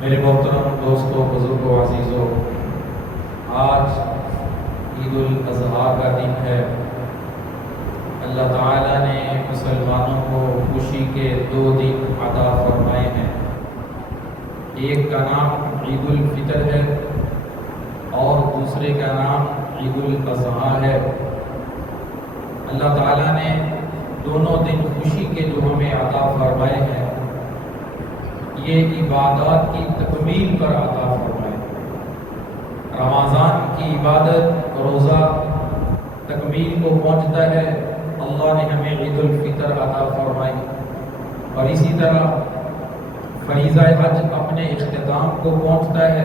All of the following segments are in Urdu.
میرے محترم دوستوں، بزرگوں، عزیزوں، آج عید الاضحیٰ کا دن ہے۔ اللہ تعالیٰ نے مسلمانوں کو خوشی کے 2 دن عطا فرمائے ہیں۔ ایک کا نام عید الفطر ہے اور دوسرے کا نام عید الاضحیٰ ہے۔ اللہ تعالیٰ نے دونوں دن خوشی کے جو ہمیں عطا فرمائے ہیں، یہ عبادات کی تکمیل پر عطا فرمائے۔ رمضان کی عبادت روزہ تکمیل کو پہنچتا ہے، اللہ نے ہمیں عید الفطر عطا فرمائی، اور اسی طرح فریضہ حج اپنے اختتام کو پہنچتا ہے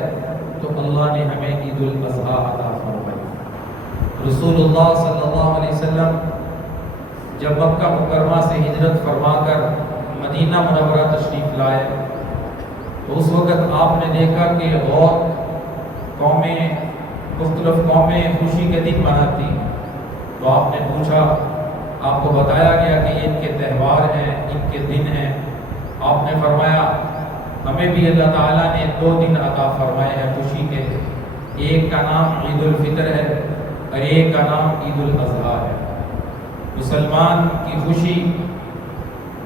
تو اللہ نے ہمیں عید الاضحیٰ عطا فرمائی۔ رسول اللہ صلی اللہ علیہ وسلم جب مکہ مکرمہ سے ہجرت فرما کر مدینہ منورہ تشریف لائے تو اس وقت آپ نے دیکھا کہ مختلف قومیں خوشی کے دن مناتی ہیں، تو آپ نے پوچھا، آپ کو بتایا گیا کہ یہ ان کے تہوار ہیں، ان کے دن ہیں۔ آپ نے فرمایا ہمیں بھی اللہ تعالیٰ نے 2 دن عطا فرمائے ہیں خوشی کے، ایک کا نام عید الفطر ہے اور ایک کا نام عید الاضحیٰ ہے۔ مسلمان کی خوشی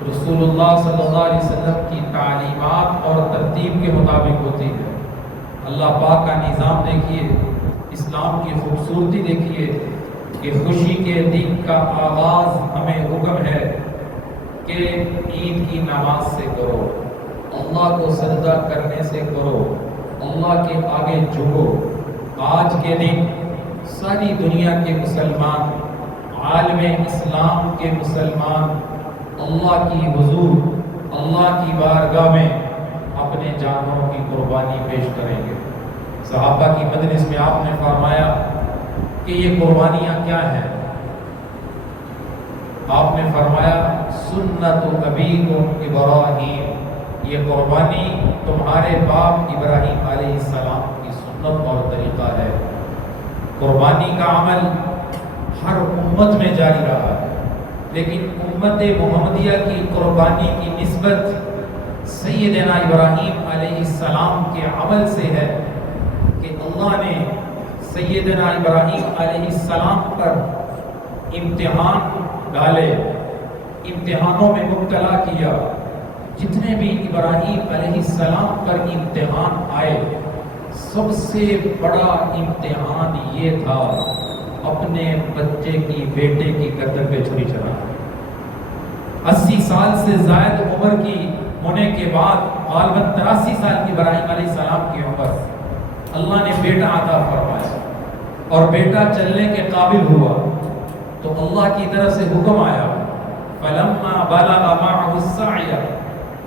رسول اللہ صلی اللہ علیہ وسلم کی تعلیمات اور ترتیب کے مطابق ہوتی ہے۔ اللہ پاک کا نظام دیکھیے، اسلام کی خوبصورتی دیکھیے کہ خوشی کے دن کا آغاز ہمیں حکم ہے کہ عید کی نماز سے کرو، اللہ کو سجدہ کرنے سے کرو، اللہ کے آگے جھکو۔ آج کے دن ساری دنیا کے مسلمان، عالم اسلام کے مسلمان اللہ کی حضور، اللہ کی بارگاہ میں اپنے جانوروں کی قربانی پیش کریں گے۔ صحابہ کی مجلس میں آپ نے فرمایا کہ یہ قربانیاں کیا ہیں؟ آپ نے فرمایا سنت ابیکم ابراہیم، یہ قربانی تمہارے باپ ابراہیم علیہ السلام کی سنت اور طریقہ ہے۔ قربانی کا عمل ہر امت میں جاری رہا ہے، لیکن امت محمدیہ کی قربانی کی نسبت سیدنا ابراہیم علیہ السلام کے عمل سے ہے کہ اللہ نے سیدنا ابراہیم علیہ السلام پر امتحان ڈالے، امتحانوں میں مبتلا کیا۔ جتنے بھی ابراہیم علیہ السلام پر امتحان آئے، سب سے بڑا امتحان یہ تھا اپنے بچے کی، بیٹے کی گردن پہ چھری چلانا۔ 80 سال سے زائد عمر کی ہونے کے بعد غالباً 83 سال کی ابراہیم علیہ السلام کی عمر، اللہ نے بیٹا عطا فرمایا اور بیٹا چلنے کے قابل ہوا تو اللہ کی طرف سے حکم آیا، فَلَمَّا بَلَغَ مَعَهُ السَّعْيَ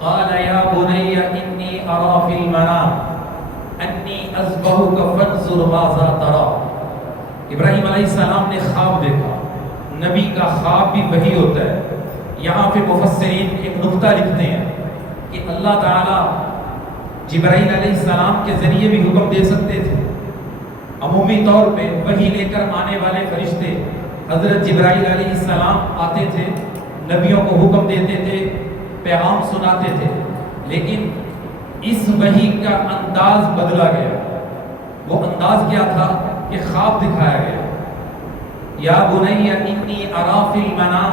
قَالَ يَا بُنَيَّ إِنِّي أَرَىٰ فِي الْمَنَامِ أَنِّي أَذْبَحُكَ فَانظُرْ مَاذَا تَرَىٰ۔ ابراہیم علیہ السلام نے خواب دیکھا، نبی کا خواب بھی وحی ہوتا ہے۔ یہاں پہ مفسرین ایک نقطہ لکھتے ہیں کہ اللہ تعالیٰ جبرائیل علیہ السلام کے ذریعے بھی حکم دے سکتے تھے۔ عمومی طور پہ وحی لے کر آنے والے فرشتے حضرت جبرائیل علیہ السلام آتے تھے، نبیوں کو حکم دیتے تھے، پیغام سناتے تھے، لیکن اس وحی کا انداز بدلا گیا۔ وہ انداز کیا تھا کہ خواب دکھایا گیا، یا بنی انی اریٰ فی المنام،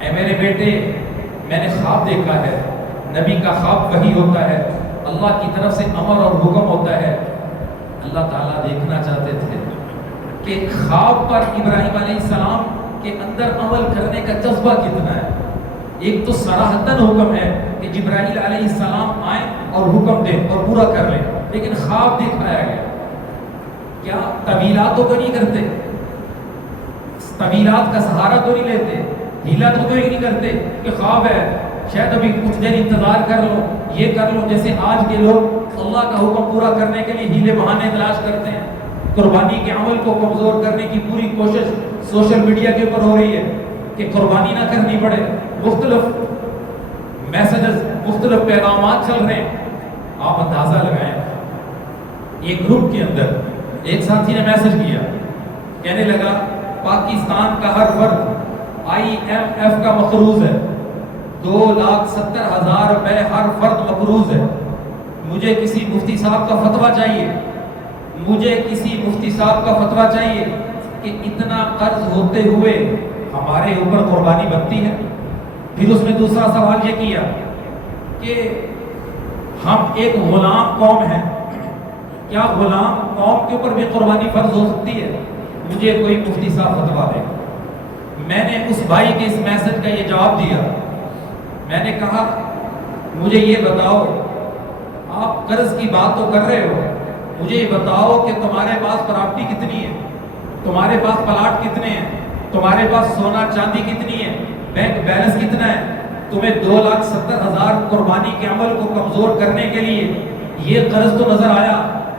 اے میرے بیٹے میں نے خواب دیکھا ہے۔ نبی کا خواب وحی ہوتا ہے، اللہ کی طرف سے امر اور حکم ہوتا ہے۔ اللہ تعالیٰ دیکھنا چاہتے تھے کہ خواب پر ابراہیم علیہ السلام کے اندر عمل کرنے کا جذبہ کتنا ہے۔ ایک تو صراحتاً حکم ہے کہ جبرائیل علیہ السلام آئیں اور حکم دیں اور پورا کر لیں، لیکن خواب دکھایا گیا۔ کیا طویلات تو نہیں کرتے، طویلات کا سہارا تو نہیں لیتے، ہیلا تو کوئی نہیں کرتے کہ خواب ہے شاید ابھی کچھ دیر انتظار کر لو، یہ کر لو، جیسے آج کے لوگ اللہ کا حکم پورا کرنے کے لیے ہیلے بہانے تلاش کرتے ہیں۔ قربانی کے عمل کو کمزور کرنے کی پوری کوشش سوشل میڈیا کے اوپر ہو رہی ہے کہ قربانی نہ کرنی پڑے، مختلف میسجز، مختلف پیغامات چل رہے ہیں۔ آپ اندازہ لگائیں، ایک گروپ کے اندر ایک ساتھی نے میسج کیا، کہنے لگا پاکستان کا ہر فرد IMF کا مقروض ہے، 2,70,000 روپے ہر فرد مقروض ہے۔ مجھے کسی مفتی صاحب کا فتویٰ چاہیے، مجھے کسی مفتی صاحب کا فتویٰ چاہیے کہ اتنا قرض ہوتے ہوئے ہمارے اوپر قربانی بنتی ہے۔ پھر اس نے دوسرا سوال یہ کیا کہ ہم ایک غلام قوم ہیں، کیا غلام قوم کے اوپر بھی قربانی فرض ہو سکتی ہے؟ مجھے کوئی مفتی صاحب فتویٰ دے۔ میں نے اس بھائی کے اس میسج کا یہ جواب دیا، میں نے کہا مجھے یہ بتاؤ، آپ قرض کی بات تو کر رہے ہو، مجھے یہ بتاؤ کہ تمہارے پاس پراپرٹی کتنی ہے، تمہارے پاس پلاٹ کتنے ہیں، تمہارے پاس سونا چاندی کتنی ہے، بینک بیلنس کتنا ہے؟ تمہیں 2,70,000 قربانی کے عمل کو کمزور کرنے کے لیے یہ قرض تو نظر آیا؟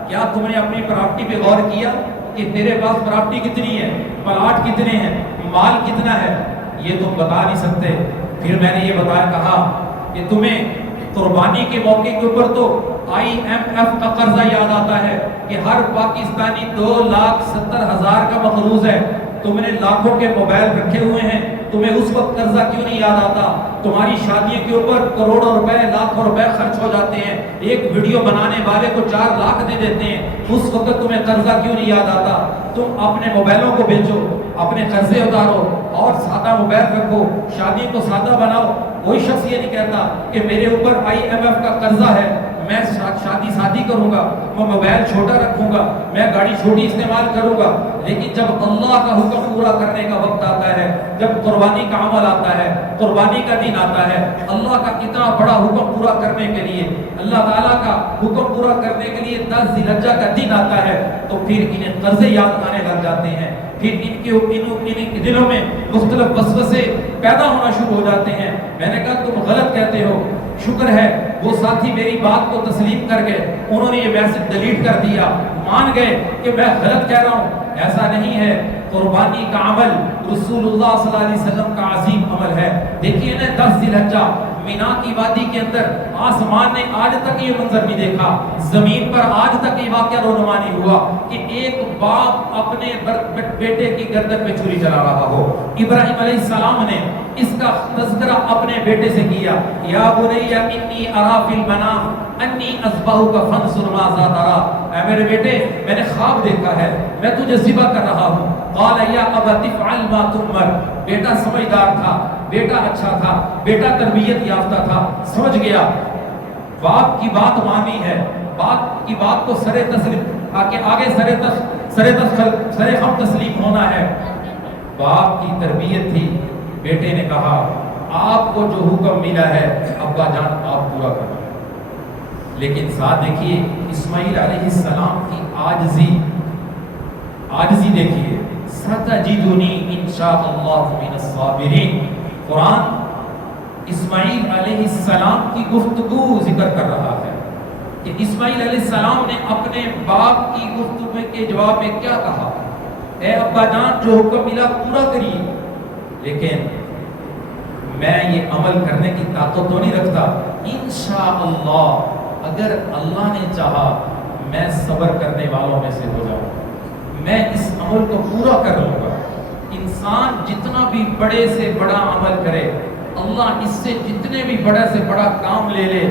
کیا تم نے اپنی پراپرٹی پہ غور کیا کہ تیرے پاس پراپرٹی کتنی ہے، پلاٹ کتنے ہیں، مال کتنا ہے؟ یہ تم بتا نہیں سکتے۔ پھر میں نے یہ بتایا، کہا کہ تمہیں قربانی کے موقع کے اوپر تو IMF کا قرضہ یاد آتا ہے کہ ہر پاکستانی 2,70,000 کا مقروض ہے، تم نے لاکھوں کے موبائل رکھے ہوئے ہیں، تمہیں اس وقت قرضہ کیوں نہیں یاد آتا؟ تمہاری شادیوں کے اوپر کروڑوں روپے، لاکھوں روپے خرچ ہو جاتے ہیں، ایک ویڈیو بنانے والے کو 4 لاکھ دے دیتے ہیں، اس وقت تمہیں قرضہ کیوں نہیں یاد آتا؟ تم اپنے موبائلوں کو بیچو، اپنے قرضے اتارو اور سادہ موبائل رکھو، شادی کو سادہ بناؤ۔ کوئی شخص یہ نہیں کہتا کہ میرے اوپر IMF کا قرضہ ہے، میں شادی کروں گا، میں موبائل چھوٹا رکھوں گا، میں گاڑی چھوٹی استعمال کروں گا۔ لیکن جب اللہ کا حکم پورا کرنے کا وقت آتا ہے، جب قربانی کا عمل آتا ہے، قربانی کا دن آتا ہے، اللہ کا اتنا بڑا حکم پورا کرنے کے لیے، اللہ تعالیٰ کا حکم پورا کرنے کے لیے 10 ذی الحجہ کا دن آتا ہے، تو پھر انہیں قرضے یاد آنے لگ جاتے ہیں، پھر ان کے دلوں میں مختلف وسوسے پیدا ہونا شروع ہو جاتے ہیں۔ میں نے کہا تم غلط کہتے ہو۔ شکر ہے وہ ساتھی میری بات کو تسلیم کر گئے، انہوں نے یہ میسج ڈیلیٹ کر دیا، مان گئے کہ میں غلط کہہ رہا ہوں۔ ایسا نہیں ہے، قربانی کا عمل رسول اللہ صلی اللہ علیہ وسلم کا عظیم عمل ہے۔ دیکھیے نا 10 ذی الحجہ مینا کی وادی کے اندر آسمان نے آج تک یہ منظر نہیں دیکھا، زمین پر آج تک یہ واقعہ رونما نہیں ہوا کہ ایک باپ اپنے بیٹے کی گردن پہ چھری چلا رہا ہو۔ ابراہیم علیہ السلام نے اس کا تذکرہ اپنے بیٹے سے کیا، یا بنی انی ارا فی المنام انی اذبحک فانظر ماذا تری، اے میرے بیٹے میں نے خواب دیکھا ہے، میں تجھے ذبح کر رہا ہوں۔ قال یا ابت افعل ما تؤمر، بیٹا سمجھدار تھا، بیٹا اچھا تھا، بیٹا تربیت یافتہ تھا، سمجھ گیا، باپ کی بات مانی ہے، باپ کی بات کو آگے سر خم تسلیم ہونا ہے۔ باپ کی تربیت تھی، بیٹے نے کہا آپ کو جو حکم ملا ہے ابا جان آپ پورا کرو۔ لیکن ساتھ دیکھیے اسماعیل علیہ السلام کی عاجزی دیکھیے، ستجدنی انشاءاللہ من الصابرین۔ قرآن اسماعیل علیہ السلام کی گفتگو ذکر کر رہا ہے کہ اسماعیل علیہ السلام نے اپنے باپ کی گفتگو کے جواب میں کیا کہا، اے ابا جان جو حکم ملا پورا کریے، لیکن میں یہ عمل کرنے کی طاقت تو نہیں رکھتا، انشاءاللہ اگر اللہ نے چاہا میں صبر کرنے والوں میں سے ہو جاؤں، میں اس عمل کو پورا کر لوں گا۔ انسان جتنا بھی بڑے سے بڑا عمل کرے، اللہ اس سے جتنے بھی بڑا سے بڑا کام لے لے،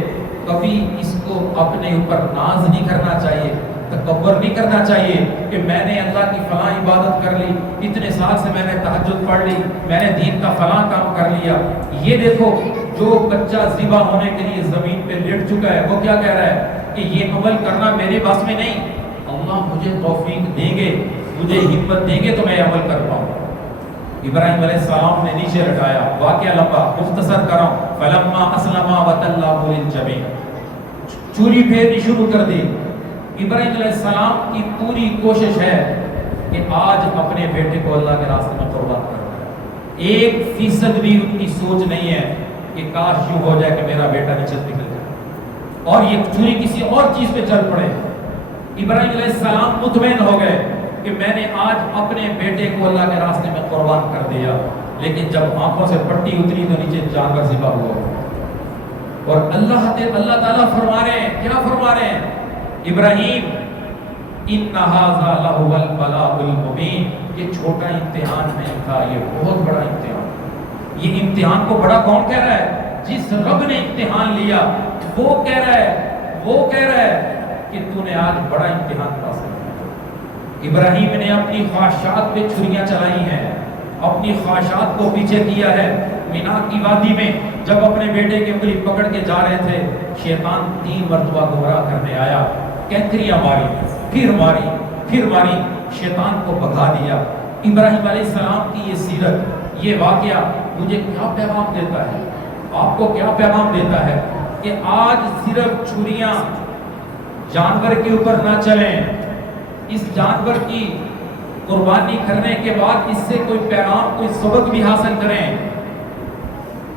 کبھی اس کو اپنے اوپر ناز نہیں کرنا چاہیے، تکبر نہیں کرنا چاہیے کہ میں نے اللہ کی فلاں عبادت کر لی، اتنے سال سے میں نے تہجد پڑھ لی، میں نے دین کا فلاں کام کر لیا۔ یہ دیکھو جو بچہ ذبح ہونے کے لیے زمین پہ لیٹ چکا ہے وہ کیا کہہ رہا ہے کہ یہ عمل کرنا میرے بس میں نہیں، اللہ مجھے توفیق دیں گے، مجھے ہمت دیں گے تو میں عمل کر پاؤں۔ ابراہیم علیہ السلام نے نیچے لٹایا، واقعہ لمبا مختصر کروں، فلما اسلما وتلہ للجبین، چوری پھیرنی شروع کر دی۔ ابراہیم علیہ السلام کی پوری کوشش ہے کہ آج اپنے بیٹے کو اللہ کے راستے میں قربان کرنا ہے، 1% بھی ان کی سوچ نہیں ہے کہ کاش یوں ہو جائے کہ میرا بیٹا نیچے نکل جائے اور یہ چوری کسی اور چیز پہ چل پڑے۔ ابراہیم علیہ السلام مطمئن ہو گئے کہ میں نے آج اپنے بیٹے کو اللہ کے راستے میں قربان کر دیا، لیکن جب آنکھوں سے پٹی اتری تو نیچے جانور ذبح ہوا، اور اللہ تعالیٰ فرما رہے ہیں، کیا فرما رہے ہیں، ابراہیم ان ھذا لہو البلاء المبین، یہ چھوٹا امتحان نہیں تھا، یہ بہت بڑا امتحان۔ یہ امتحان کو بڑا کون کہہ رہا ہے؟ جس رب نے امتحان لیا وہ کہہ رہا ہے، وہ کہہ رہا ہے کہ تو نے آج بڑا امتحان پاس کیا۔ ابراہیم نے اپنی خواہشات پہ چھریاں چلائی ہیں، اپنی خواہشات کو پیچھے کیا ہے۔ مینا کی وادی میں جب اپنے بیٹے کی انگلی پکڑ کے جا رہے تھے، شیطان 3 مرتبہ گمراہ کرنے آیا، کینکریاں ماری، پھر ماری، شیطان کو بھگا دیا۔ ابراہیم علیہ السلام کی یہ سیرت، یہ واقعہ مجھے کیا پیغام دیتا ہے، آپ کو کیا پیغام دیتا ہے کہ آج صرف چھریاں جانور کے اوپر نہ چلیں، اس جانور کی قربانی کرنے کے بعد اس سے کوئی پیغام، کوئی سبق بھی حاصل کریں۔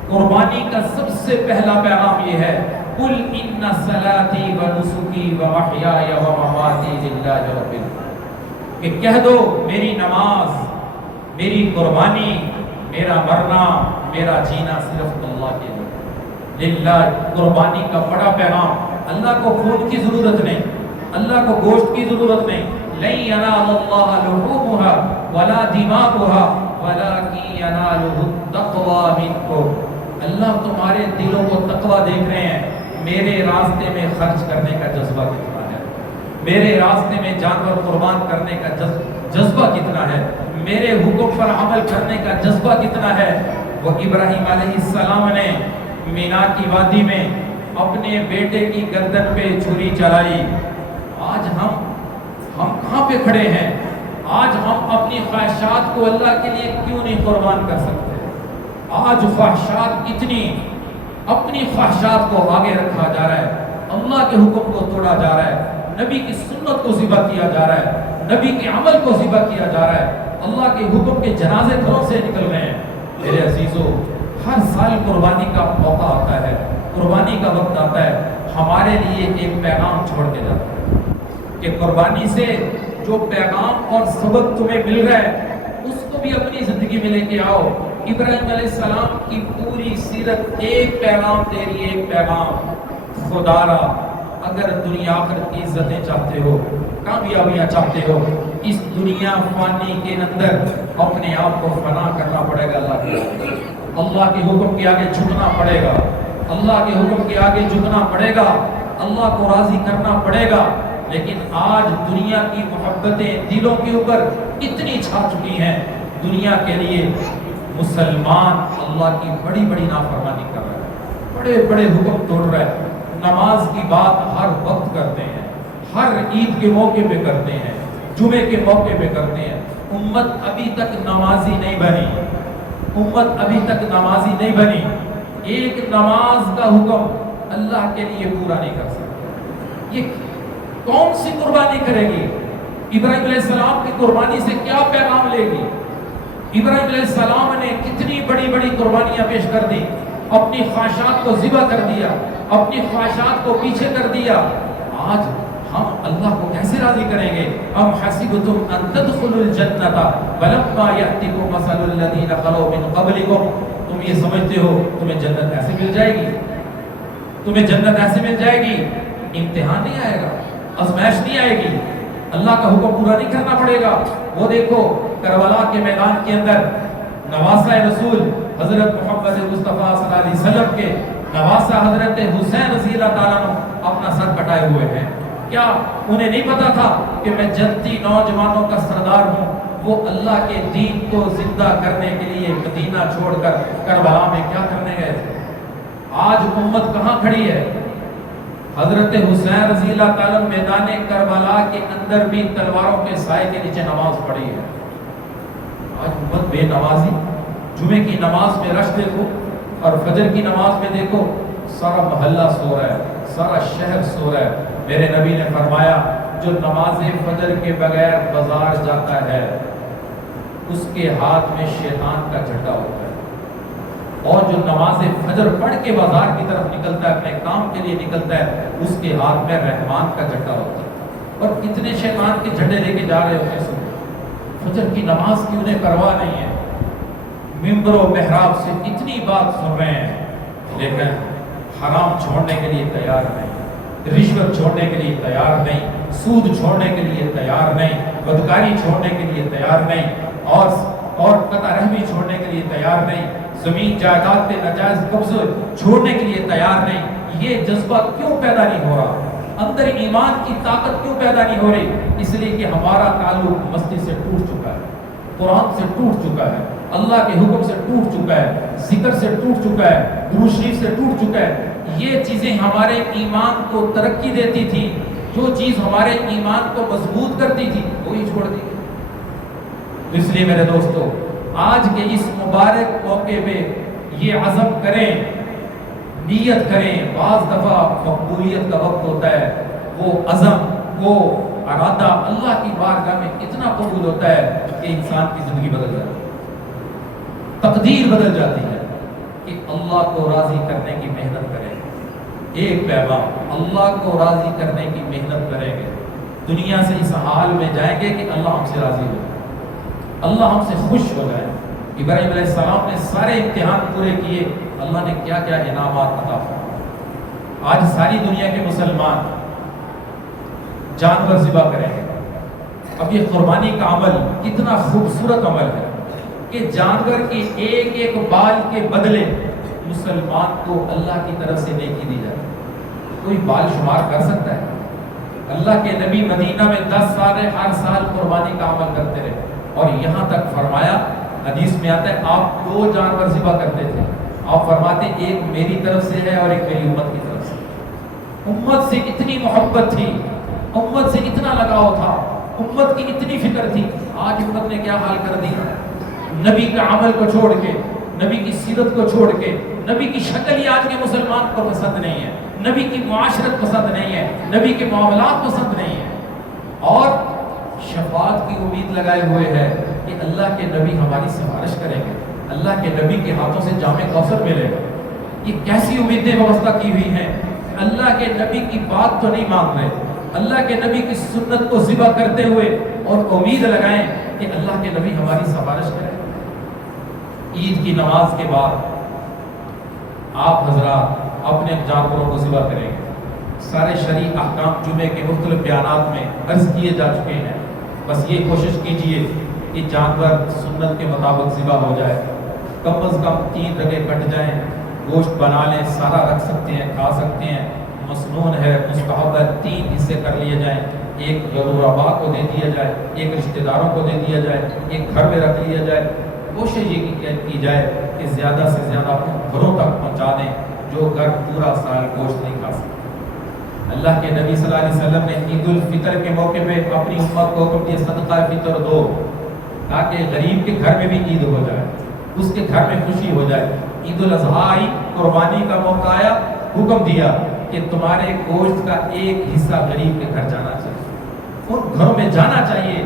قربانی کا سب سے پہلا پیغام یہ ہے، قُلْ إِنَّ صَلَاتِي وَنُسُكِي وَمَحْيَايَ وَمَمَاتِي لِلَّهِ رَبِّ الْعَالَمِينَ، کہ کہہ دو میری نماز، میری قربانی، میرا مرنا، میرا جینا صرف اللہ کے لیے، للہ۔ قربانی کا بڑا پیغام، اللہ کو خون کی ضرورت نہیں، اللہ کو گوشت کی ضرورت نہیں۔ لَن يَنَالَ اللَّهَ لُحُومُهَا وَلَا دِمَاؤُهَا وَلَكِن يَنَالُهُ التَّقْوَىٰ مِنكُمْ۔ اللہ تمہارے دلوں کو تقویٰ دیکھ رہے ہیں، میرے راستے میں خرچ کرنے کا جذبہ کتنا ہے، میرے راستے میں جانور قربان کرنے کا جذبہ کتنا ہے، میرے حکم پر عمل کرنے کا جذبہ کتنا ہے۔ وہ ابراہیم علیہ السلام نے مینا کی وادی میں اپنے بیٹے کی گردن پہ چھری چلائی۔ آج ہم کہاں پہ کھڑے ہیں؟ آج ہم اپنی خواہشات کو اللہ کے لیے کیوں نہیں قربان کر سکتے؟ آج خواہشات اتنی، اپنی خواہشات کو آگے رکھا جا رہا ہے، اللہ کے حکم کو توڑا جا رہا ہے، نبی کی سنت کو ذبح کیا جا رہا ہے، نبی کے عمل کو ذبح کیا جا رہا ہے، اللہ کے حکم کے جنازے گھروں سے نکل رہے ہیں۔ میرے عزیزو، ہر سال قربانی کا موقع آتا ہے، قربانی کا وقت آتا ہے، ہمارے لیے ایک پیغام چھوڑ کے جاتا ہے کہ قربانی سے جو پیغام اور سبق تمہیں مل رہا ہے اس کو بھی اپنی زندگی میں لے کے آؤ۔ ابراہیم علیہ السلام کی پوری سیرت ایک پیغام دے رہی ہے، ایک پیغام، خدارا اگر دنیا آخرت کی عزتیں چاہتے ہو، کامیابیاں چاہتے ہو، اس دنیا فانی کے اندر اپنے آپ کو فنا کرنا پڑے گا، اللہ کے حکم کے آگے جھکنا پڑے گا، اللہ کے حکم کے آگے جھکنا پڑے گا، اللہ کو راضی کرنا پڑے گا۔ لیکن آج دنیا کی محبتیں دلوں کے اوپر اتنی چھا چکی ہیں، دنیا کے لیے مسلمان اللہ کی بڑی بڑی نافرمانی کر رہا ہے، بڑے بڑے حکم توڑ رہا ہے، نماز کی بات ہر وقت کرتے ہیں، ہر عید کے موقع پہ کرتے ہیں، جمعے کے موقع پہ کرتے ہیں۔ امت ابھی تک نمازی نہیں بنی، امت ابھی تک نمازی نہیں بنی، ایک نماز کا حکم اللہ کے لیے پورا نہیں کر سکتے۔ یہ کون سی قربانی کرے گی؟ ابراہیم علیہ السلام کی قربانی سے کیا پیغام لے گی؟ ابراہیم علیہ السلام نے کتنی بڑی بڑی قربانیاں پیش کر دی، اپنی خواہشات کو ذبح کر دیا، اپنی خواہشات کو پیچھے کر دیا۔ آج ہم اللہ کو کیسے راضی کریں گے؟ ام حسبتم ان تدخلوا الجنۃ ولما یأتکم مثل الذین خلوا من قبلکم، تم یہ سمجھتے ہو تمہیں جنت ایسے مل جائے گی؟ تمہیں جنت ایسے مل جائے گی؟ امتحان نہیں آئے گا، آزمائش نہیں آئے گی، اللہ کا حکم پورا نہیں کرنا پڑے گا۔ وہ دیکھو کربلا کے میدان کے اندر نواسہ رسول حضرت محمد مصطفیٰ صلی اللہ علیہ وسلم کے نواسہ حضرت حسین رضی اللہ تعالیٰ عنہ اپنا سر کٹائے ہوئے ہیں۔ کیا انہیں نہیں پتا تھا کہ میں جنتی نوجوانوں کا سردار ہوں؟ وہ اللہ کے دین کو زندہ کرنے کے لیے مدینہ چھوڑ کر کربلا میں کیا کرنے گئے تھے؟ آج امت کہاں کھڑی ہے؟ حضرت حسین رضی اللہ تعالیٰ میدان کربلا کے اندر بھی تلواروں کے سائے کے نیچے نماز پڑھی ہے۔ آج امت بے نمازی، جمعے کی نماز میں رش دیکھو اور فجر کی نماز میں دیکھو، سارا محلہ سو رہا ہے، سارا شہر سو رہا ہے۔ میرے نبی نے فرمایا جو نماز فجر کے بغیر بازار جاتا ہے اس کے ہاتھ میں شیطان کا جھنڈا ہوتا ہے، اور جو نماز فجر پڑھ کے بازار کی طرف نکلتا ہے، اپنے کام کے لیے نکلتا ہے، اس کے ہاتھ میں رحمان کا جھنڈا ہوتا ہے۔ اور کتنے شیطان کے جھنڈے لے کے جا رہے ہوتے ہیں، فجر کی نماز کی انہیں پرواہ نہیں ہے، ممبر و محراب سے اتنی بات سن رہے ہیں لیکن حرام چھوڑنے کے لیے تیار نہیں، رشوت چھوڑنے کے لیے تیار نہیں، سود چھوڑنے کے لیے تیار نہیں، بدکاری چھوڑنے کے لیے تیار نہیں، اور قطع رحمی چھوڑنے کے لیے تیار نہیں، زمین جائیداد پہ ناجائز قبض چھوڑنے کے لیے تیار نہیں۔ یہ جذبہ کیوں پیدا نہیں ہو رہا؟ اندر ایمان کی طاقت کیوں پیدا نہیں ہو رہی؟ اس لیے کہ ہمارا تعلق مسجد سے ٹوٹ چکا ہے، قرآن سے ٹوٹ چکا ہے، اللہ کے حکم سے ٹوٹ چکا ہے، ذکر سے ٹوٹ چکا ہے، درود شریف سے ٹوٹ چکا ہے۔ یہ چیزیں ہمارے ایمان کو ترقی دیتی تھی، جو چیز ہمارے ایمان کو مضبوط کرتی تھی وہی چھوڑ دی گئی۔ اس لیے میرے دوستو، آج کے اس مبارک موقع پہ یہ عزم کریں، نیت کریں۔ بعض دفعہ مقبولیت کا وقت ہوتا ہے، وہ عزم، وہ ارادہ اللہ کی بارگاہ میں اتنا قبول ہوتا ہے کہ انسان کی زندگی بدل جاتی ہے، تقدیر بدل جاتی ہے کہ اللہ کو راضی کرنے کی محنت کریں۔ ایک پیغام، اللہ کو راضی کرنے کی محنت کریں گے، دنیا سے اس حال میں جائیں گے کہ اللہ ہم سے راضی ہو جائے، اللہ ہم سے خوش ہو جائے۔ ابراہیم علیہ السلام نے سارے امتحان پورے کیے، اللہ نے کیا کیا انعامات عطا فرمائے۔ آج ساری دنیا کے مسلمان جانور ذبح کریں گے۔ اب یہ قربانی کا عمل کتنا خوبصورت عمل ہے کہ جانور کے ایک ایک بال کے بدلے مسلمان کو اللہ کی طرف سے نیکی دی جاتی ہے۔ کوئی بال شمار کر سکتا ہے؟ اللہ کے نبی مدینہ میں 10 سال ہر سال قربانی کا عمل کرتے رہے، اور یہاں تک فرمایا، حدیث میں آتا ہے آپ 2 جانور ذبح کرتے تھے، آپ فرماتے ایک میری طرف سے ہے اور ایک میری امت کی طرف سے۔ امت سے اتنی محبت تھی، امت سے اتنا لگاؤ تھا، امت کی اتنی فکر تھی۔ آج امت نے کیا حال کر دی؟ نبی کے عمل کو چھوڑ کے، نبی کی سیرت کو چھوڑ کے، نبی کی شکل ہی آج کے مسلمان کو پسند نہیں ہے، نبی کی معاشرت پسند نہیں ہے، نبی کے معاملات پسند نہیں ہیں، اور شفاعت کی امید لگائے ہوئے ہے کہ اللہ کے نبی ہماری سفارش کریں گے، اللہ کے نبی کے ہاتھوں سے جام کوثر ملے گا۔ یہ کیسی امیدیں وابستہ کی ہوئی ہیں؟ اللہ کے نبی کی بات تو نہیں مان رہے، اللہ کے نبی کی سنت کو ذبح کرتے ہوئے اور امید لگائیں کہ اللہ کے نبی ہماری سفارش کریں۔ عید کی نماز کے بعد آپ حضرات اپنے جانوروں کو ذبح کریں گے۔ سارے شرعی احکام جمعے کے مختلف بیانات میں عرض کیے جا چکے ہیں، بس یہ کوشش کیجئے کہ جانور سنت کے مطابق ذبح ہو جائے، کم از کم 3 رگیں کٹ جائیں، گوشت بنا لیں، سارا رکھ سکتے ہیں، کھا سکتے ہیں، مسنون ہے، مستحب ہے، 3 حصے کر لیے جائیں، ایک غرباء کو دے دیا جائے، ایک رشتہ داروں کو دے دیا جائے، ایک گھر میں رکھ لیا جائے۔ کوشش یہ کی جائے کہ زیادہ سے زیادہ گھروں تک پہنچا دیں جو گھر پورا سال گوشت نہیں کھا سکتے۔ اللہ کے نبی صلی اللہ علیہ وسلم نے عید الفطر کے موقع پہ اپنی امت کو حکم دیا صدقہ فطر دو، تاکہ غریب کے گھر میں بھی عید ہو جائے، اس کے گھر میں خوشی ہو جائے۔ عید الاضحیٰ آئی، قربانی کا موقع آیا، حکم دیا کہ تمہارے گوشت کا ایک حصہ غریب کے گھر جانا چاہیے، ان گھروں میں جانا چاہیے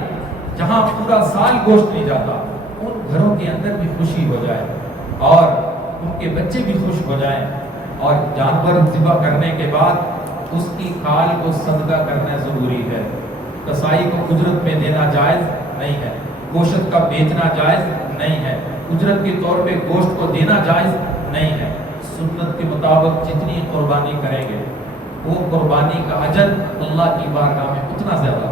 جہاں پورا سال گوشت نہیں جاتا، ان گھروں کے اندر بھی خوشی ہو جائے اور ان کے بچے بھی خوش ہو جائیں۔ اور جانور ذبح کرنے کے بعد اس کی کھال کو صدقہ کرنا ضروری ہے۔ کسائی کو اجرت میں دینا جائز نہیں ہے، گوشت کا بیچنا جائز نہیں ہے، اجرت کے طور پہ گوشت کو دینا جائز نہیں ہے۔ سنت کے مطابق جتنی قربانی کریں گے وہ قربانی کا اجر اللہ کی بارگاہ میں اتنا زیادہ